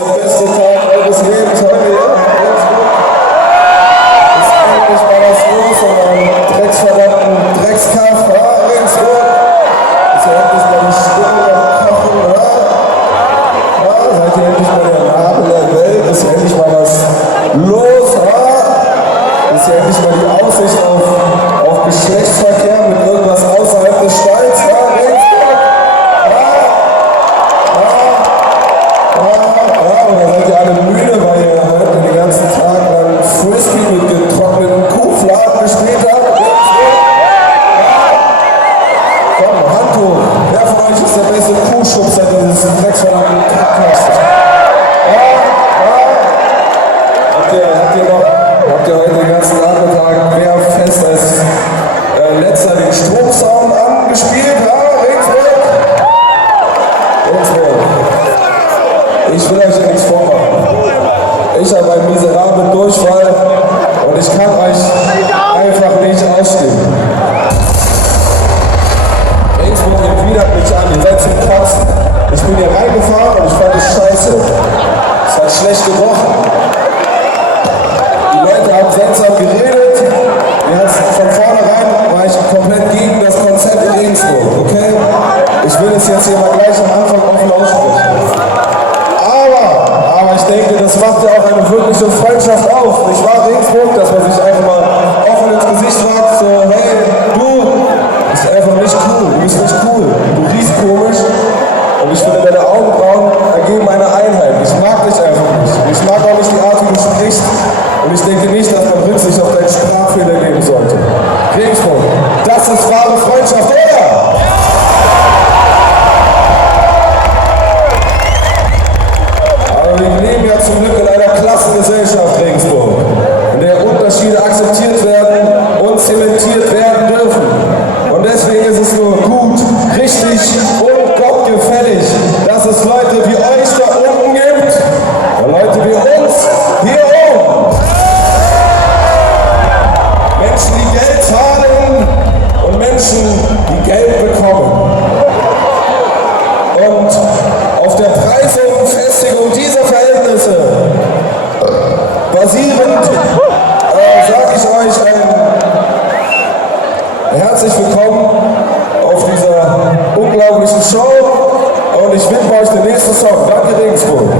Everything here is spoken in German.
der beste Tag eures Lebens heute hier. Ist endlich mal was los an einem drecksverdammten Dreckskaff. Regensburg. Ist ja endlich mal die Stimmung am Kochen, oder? Ja, seid ihr endlich mal der Nabel der Welt? Ist ja endlich mal was los, oder? Ist ja endlich mal die Aussicht auf Geschlechtsverkehr mit irgendwas außerhalb des Steins, ja? Oder seid ihr alle müde, weil ihr heute den ganzen Tag lang Frisbee mit getrockneten Kuhfladen gespielt habt? Komm, Hand hoch. Wer von euch ist der beste Kuhschubser dieses drecksverdammten Podcastes? Habt ihr heute den ganzen Nachmittag mehr fest als letzter den Stromsound angespielt? Ja, Regensburg? Ich will euch ja nichts vormachen. Ich habe einen miserablen Durchfall und ich kann euch einfach nicht ausstehen. Regensburg widert mich an, ihr seid zum Kotzen. Ich bin hier reingefahren und ich fand es scheiße. Es hat schlecht gerochen. Die Leute haben seltsam geredet. Von vornherein war ich komplett gegen das Konzept in Regensburg, okay? Ich will es jetzt hier mal gleich am Anfang offen aussprechen. Aber ich denke, das macht ja auch eine wirkliche Freundschaft aus. Nicht wahr, Regensburg? Dass man sich einfach mal offen ins Gesicht fragt, so, hey, du bist einfach nicht cool, du bist nicht cool, du riechst komisch und ich finde deine Augenbrauen ergeben eine Einheit. Ich mag dich einfach nicht. Ich mag auch nicht die Art, wie du sprichst und ich denke nicht, dass man Rücksicht auf deinen Sprachfehler geben sollte. Regensburg, das ist wahre Freundschaft, oder? Wir leben ja zum Glück in einer Klassengesellschaft, Regensburg, in der Unterschiede akzeptiert werden und zementiert werden dürfen. Und deswegen ist es nur gut, richtig und gottgefällig, dass es Leute wie euch da unten gibt und Leute wie uns hier oben. Menschen, die Geld zahlen und Menschen, die Geld bekommen. Und auf der Preisung und Festigung dieser Verhältnisse basierend sage ich euch herzlich willkommen auf dieser unglaublichen Show und ich widme euch den nächsten Song. Danke, Regensburg.